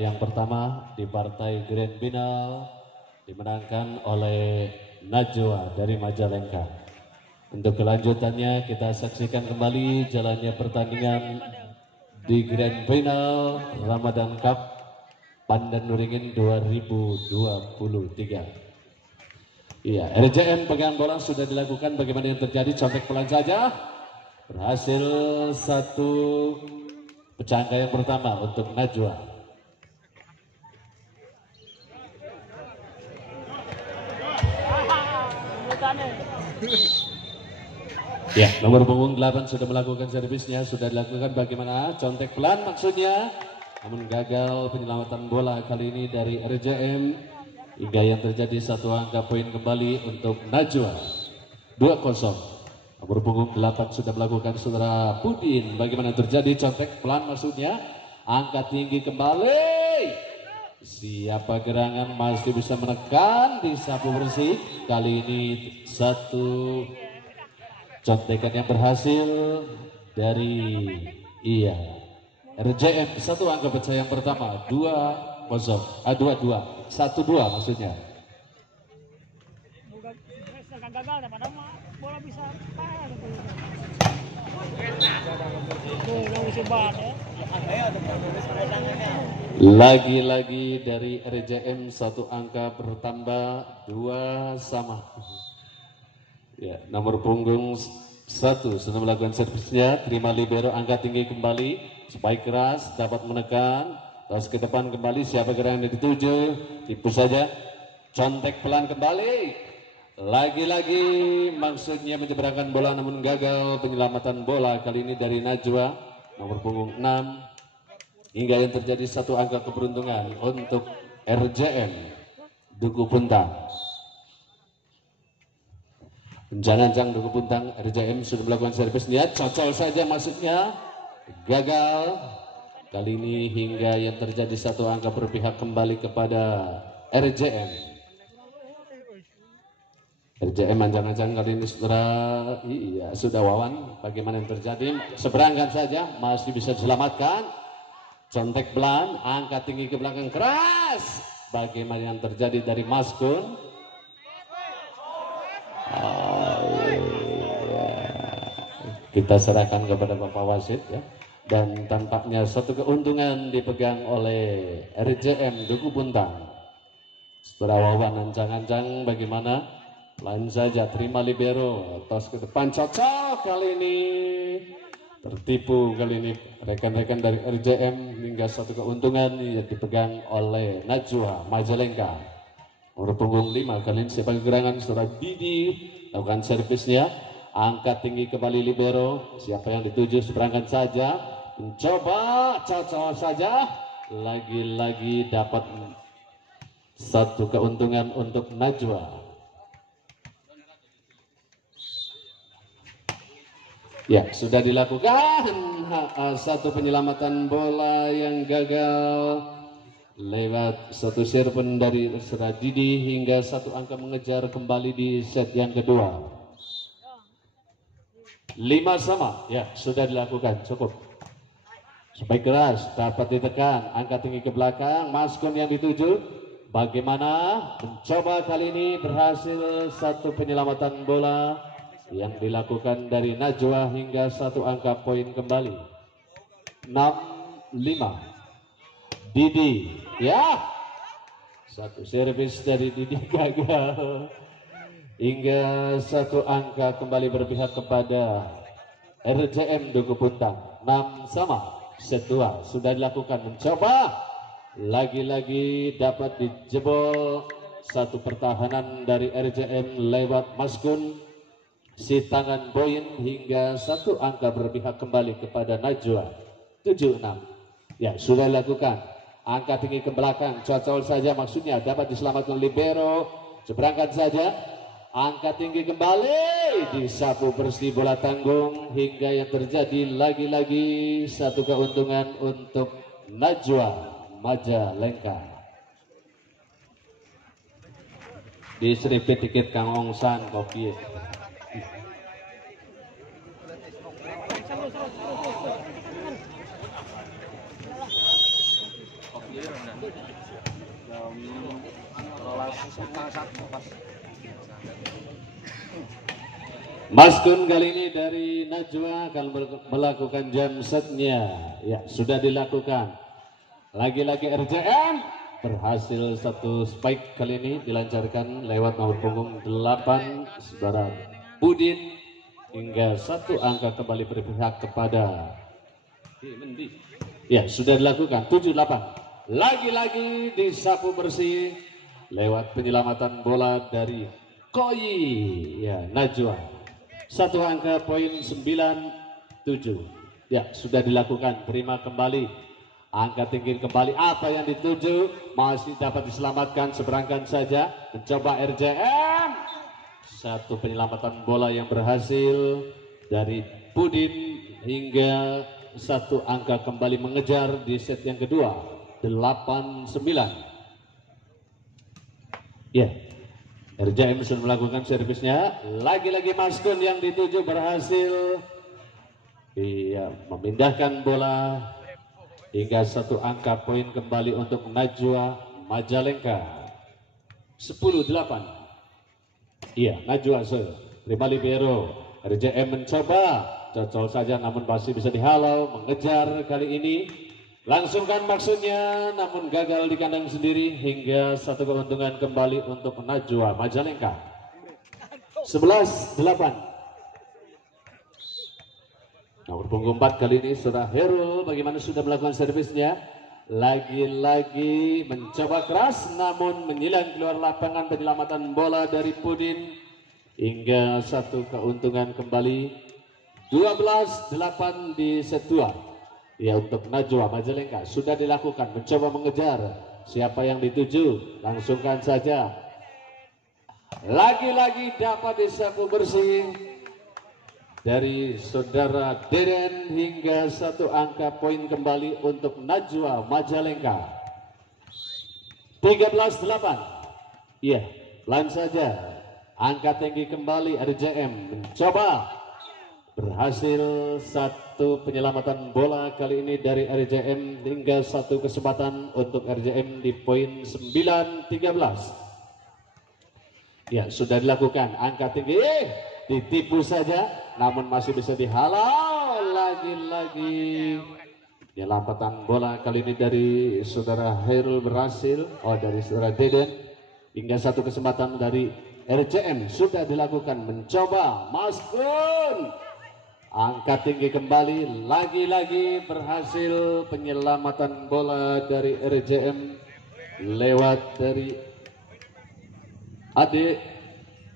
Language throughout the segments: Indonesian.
yang pertama di partai Grand Final dimenangkan oleh Najwa dari Majalengka. Untuk kelanjutannya kita saksikan kembali jalannya pertandingan di Grand Final Ramadan Cup Pandan Nuringin 2023. Iya, RJM pegang bola sudah dilakukan. Bagaimana yang terjadi? Contek pelan saja. Berhasil satu pecah angka yang pertama untuk Najwa. Ya, nomor punggung 8 sudah melakukan servisnya, sudah dilakukan. Bagaimana? Contek pelan maksudnya, namun gagal penyelamatan bola kali ini dari RJM hingga yang terjadi satu angka poin kembali untuk Najwa. 2-0. Nomor punggung 8 sudah melakukan saudara Pudin. Bagaimana terjadi? Contek pelan maksudnya, angka tinggi kembali. Siapa gerangan masih bisa menekan di sapu bersih. Kali ini satu contekan yang berhasil dari RJM. Satu angka pecah yang pertama 2-2 1-2 maksudnya. Lagi-lagi dari RJM satu angka bertambah 2 sama. Ya, nomor punggung 1 sudah melakukan servisnya, terima libero, angkat tinggi kembali, spike keras, dapat menekan, terus ke depan kembali, siapa gerangan yang dituju, tipu saja, contek pelan kembali, lagi-lagi maksudnya menyeberangkan bola namun gagal penyelamatan bola kali ini dari Najwa, nomor punggung 6, hingga yang terjadi satu angka keberuntungan untuk RJM Duku Puntang. Jangan Duku Puntang, RJM sudah melakukan servisnya, cocol saja maksudnya, gagal. Kali ini hingga yang terjadi satu angka berpihak kembali kepada RJM. RJM jangan kali ini sudah Wawan. Bagaimana yang terjadi? Seberangkan saja, masih bisa diselamatkan. Contek pelan, angkat tinggi ke belakang keras. Bagaimana yang terjadi dari Mas Kun? Kita serahkan kepada Bapak Wasit ya. Dan tampaknya satu keuntungan dipegang oleh RJM Duku Puntang. Setelah Wawan ancang-ancang bagaimana? Lain saja, terima libero, tos ke depan, cocok kali ini. Tertipu kali ini rekan-rekan dari RJM hingga satu keuntungan yang dipegang oleh Najwa Majalengka. Nomor punggung 5 kali ini sebagai gerangan saudara Didi lakukan servisnya, angkat tinggi kembali libero, siapa yang dituju seberangkan saja, mencoba cocok saja, lagi-lagi dapat satu keuntungan untuk Najwa. Ya, sudah dilakukan satu penyelamatan bola yang gagal lewat satu serven dari saudara Didi hingga satu angka mengejar kembali di set yang kedua. 5 sama, ya sudah dilakukan, cukup. Spike keras, dapat ditekan, angkat tinggi ke belakang, Mas Kun yang dituju. Bagaimana? Mencoba kali ini berhasil satu penyelamatan bola yang dilakukan dari Najwa hingga satu angka poin kembali. 6-5. Didi, ya satu servis dari Didi gagal hingga satu angka kembali berpihak kepada RJM Duku Puntang. 6 sama, set 2 sudah dilakukan, mencoba lagi-lagi dapat dijebol satu pertahanan dari RJM lewat Maskun. Si tangan Boyin hingga satu angka berpihak kembali kepada Najwa. 7-6. Ya sudah dilakukan, angka tinggi ke belakang, cocol saja maksudnya, dapat diselamatkan libero, seberangkan saja, angka tinggi kembali, disapu bersih bola tanggung hingga yang terjadi lagi-lagi satu keuntungan untuk Najwa Majalengka. Diseripit dikit Kang Ongsan kopi. Maskun kali ini dari Najwa akan melakukan jam setnya. Ya, sudah dilakukan. Lagi-lagi RJM berhasil satu spike kali ini dilancarkan lewat nomor punggung 8 saudara Budin, hingga satu angka kembali berpihak kepada ya sudah dilakukan 7-8. Lagi-lagi disapu bersih lewat penyelamatan bola dari Koi ya Najwa. Satu angka poin 97. Ya sudah dilakukan, terima kembali. Angka tinggi kembali, apa yang dituju masih dapat diselamatkan, seberangkan saja. Mencoba RJM. Satu penyelamatan bola yang berhasil dari Budin, hingga satu angka kembali mengejar di set yang kedua 8-9. Ya, RJM sudah melakukan servisnya. Lagi-lagi Maskun yang dituju berhasil memindahkan bola hingga satu angka poin kembali untuk Najwa Majalengka. 10-8. Iya, Najwa terima libero. RJM mencoba cocol saja namun masih bisa dihalau, mengejar kali ini. Langsungkan maksudnya namun gagal di kandang sendiri, hingga satu keuntungan kembali untuk Najwa Majalengka. 11-8. Nomor punggung 4 kali ini sudah Herul, bagaimana sudah melakukan servisnya. Lagi-lagi mencoba keras namun menyilang keluar lapangan penyelamatan bola dari Pudin, hingga satu keuntungan kembali. 12-8 di set 2. Ya, untuk Najwa Majalengka sudah dilakukan, mencoba mengejar siapa yang dituju, langsungkan saja. Lagi-lagi dapat disapu bersih dari saudara Deden, hingga satu angka poin kembali untuk Najwa Majalengka. 13-8. Iya, pelan saja. Angka tinggi kembali RJM mencoba. Berhasil satu penyelamatan bola kali ini dari RJM, hingga satu kesempatan untuk RJM di poin 9-13. Ya, sudah dilakukan. Angka tinggi ditipu saja namun masih bisa dihalau. Lagi-lagi penyelamatan bola kali ini dari saudara Herul berhasil, dari saudara Deden, hingga satu kesempatan dari RJM sudah dilakukan. Mencoba Maskun, angka tinggi kembali. Lagi-lagi berhasil penyelamatan bola dari RJM lewat dari Ade,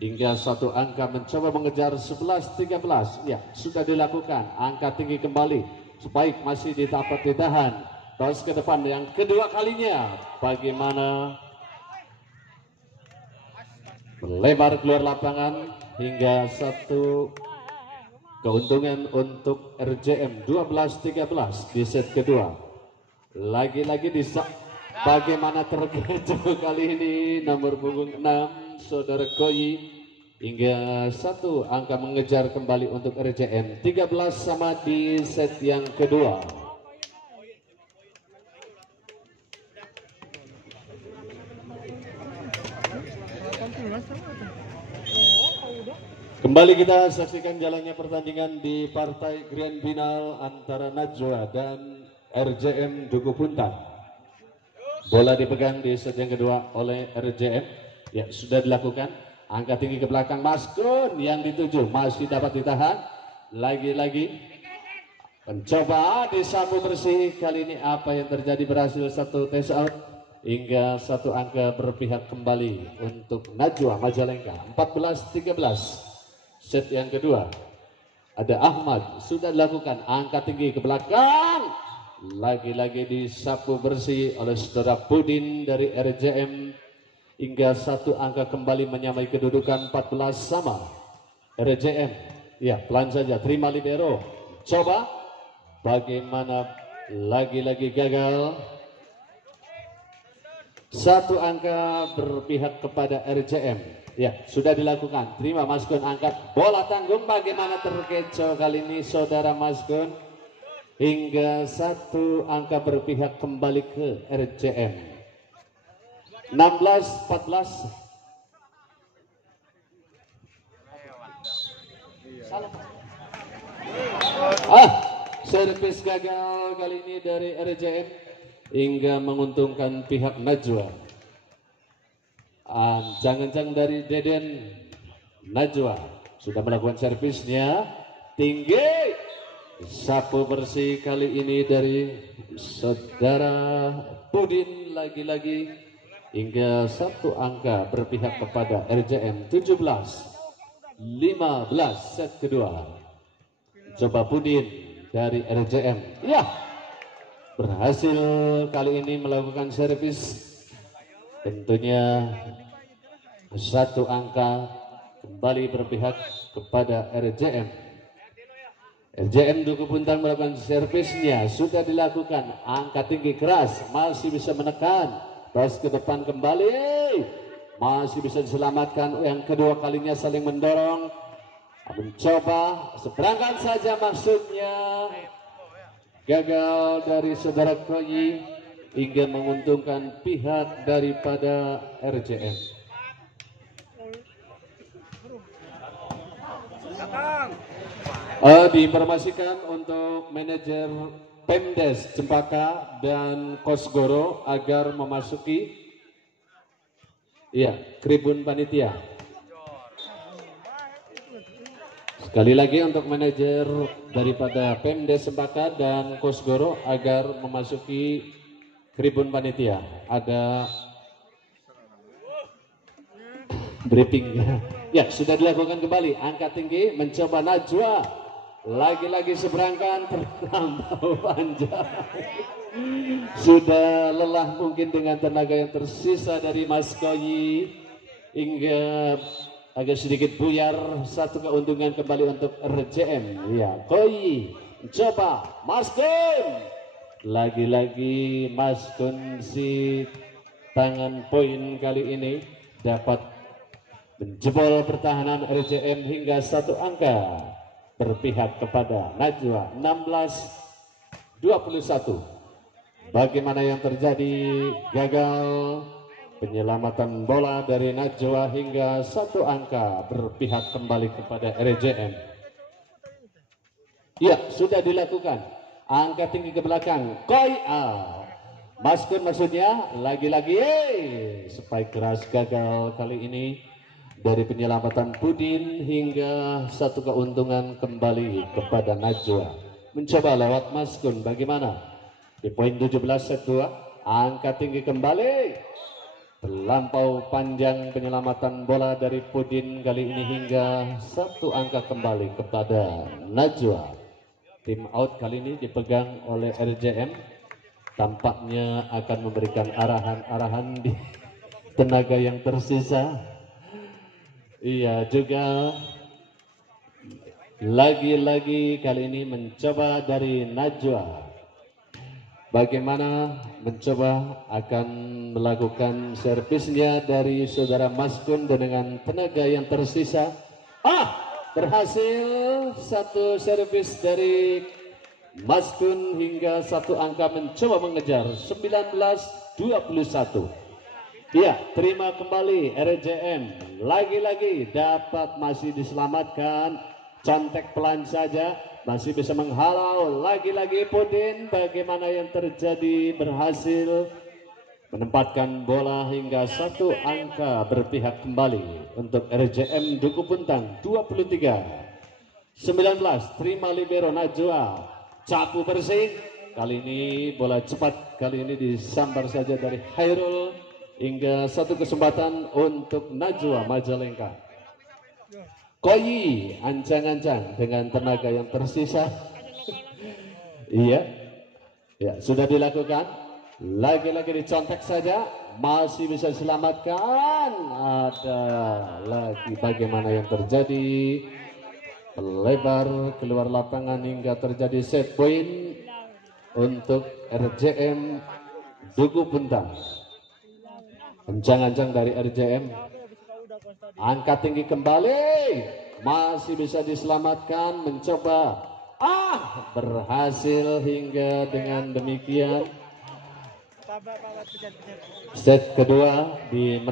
hingga satu angka mencoba mengejar 11-13. Ya, sudah dilakukan. Angka tinggi kembali. Spike masih ditahan. Terus ke depan yang kedua kalinya. Bagaimana melebar keluar lapangan, hingga satu keuntungan untuk RJM. 12-13 di set kedua. Lagi-lagi bagaimana terkecoh kali ini nomor punggung 6 saudara Koi, hingga satu angka mengejar kembali untuk RJM. 13 sama di set yang kedua. Kembali kita saksikan jalannya pertandingan di partai grand final antara Najwa dan RJM Duku Puntan. Bola dipegang di set yang kedua oleh RJM. Ya, sudah dilakukan. Angka tinggi ke belakang Maskun yang dituju masih dapat ditahan. Lagi-lagi mencoba disapu bersih. Kali ini apa yang terjadi, berhasil satu test out, hingga satu angka berpihak kembali untuk Najwa Majalengka. 14-13 set yang kedua. Ada Ahmad, sudah dilakukan. Angka tinggi ke belakang, lagi-lagi disapu bersih oleh saudara Budin dari RJM, hingga satu angka kembali menyamai kedudukan 14 sama. RJM, ya pelan saja, terima libero, coba bagaimana, lagi-lagi gagal. Satu angka berpihak kepada RJM. Ya, sudah dilakukan. Terima Maskun, angkat bola tanggung. Bagaimana terkecoh kali ini saudara Maskun. hingga 1 angka berpihak kembali ke RJM. 16-14. Servis gagal kali ini dari RJM hingga menguntungkan pihak Najwa. Ancang-ancang dari Deden. Najwa sudah melakukan servisnya tinggi, sapu bersih kali ini dari saudara Pudin lagi-lagi hingga 1 angka berpihak kepada RJM. 17-15 set kedua. Coba Pudin dari RJM, ya berhasil kali ini melakukan servis, tentunya 1 angka kembali berpihak kepada RJM. RJM Duku Puntang melakukan servisnya, sudah dilakukan, angka tinggi keras, masih bisa menekan, terus ke depan kembali, masih bisa diselamatkan. Yang kedua kalinya saling mendorong, mencoba seberangkat saja, maksudnya gagal dari saudara Koyi hingga menguntungkan pihak daripada RJM. Diinformasikan untuk manajer Pemdes Cempaka dan Kosgoro agar memasuki tribun panitia. Sekali lagi untuk manajer daripada Pemdes Cempaka dan Kosgoro agar memasuki tribun panitia. Ada briefing. Ya, sudah dilakukan kembali. Angka tinggi, mencoba Najwa. Lagi-lagi seberangkan, terlampau panjang. Sudah lelah mungkin dengan tenaga yang tersisa dari Mas Koyi. Hingga agak sedikit buyar, 1 keuntungan kembali untuk RJM. Ya, Koyi. Coba, Mas Kun. Lagi-lagi Mas Kun si tangan poin kali ini dapat menjebol pertahanan RJM hingga 1 angka berpihak kepada Najwa. 16-21. Bagaimana yang terjadi? Gagal penyelamatan bola dari Najwa hingga 1 angka berpihak kembali kepada RJM. Ya, sudah dilakukan. Angka tinggi ke belakang. Koi Mas Kun maksudnya, lagi-lagi spike keras gagal kali ini dari penyelamatan Pudin hingga 1 keuntungan kembali kepada Najwa. Mencoba lewat Mas Kun, bagaimana? Di poin 17 set 2, angka tinggi kembali. Terlampau panjang penyelamatan bola dari Pudin kali ini hingga 1 angka kembali kepada Najwa. Tim out kali ini dipegang oleh RJM. Tampaknya akan memberikan arahan-arahan di tenaga yang tersisa. Iya, juga lagi-lagi kali ini mencoba dari Najwa. Bagaimana mencoba akan melakukan servisnya dari saudara Mas Kun dengan tenaga yang tersisa. Berhasil 1 servis dari Mas Kun hingga 1 angka mencoba mengejar. 19-21. Ya, terima kembali RJM. Lagi-lagi dapat masih diselamatkan. Contek pelan saja, masih bisa menghalau. Lagi-lagi Pudin, bagaimana yang terjadi? Berhasil menempatkan bola hingga 1 angka berpihak kembali untuk RJM Duku Puntang. 23-19. Terima libero Najwa. Capu bersih. Kali ini bola cepat. Kali ini disambar saja dari Hairul. Hingga 1 kesempatan untuk Najwa Majalengka. Koyi ancang-ancang dengan tenaga yang tersisa. Iya, ya sudah dilakukan. Lagi-lagi dicontek saja, masih bisa diselamatkan. Ada lagi, bagaimana yang terjadi? Melebar keluar lapangan hingga terjadi set point untuk RJM Duku Puntang. Ancang-ancang dari RJM. Angka tinggi kembali, masih bisa diselamatkan. Mencoba Berhasil hingga dengan demikian set kedua di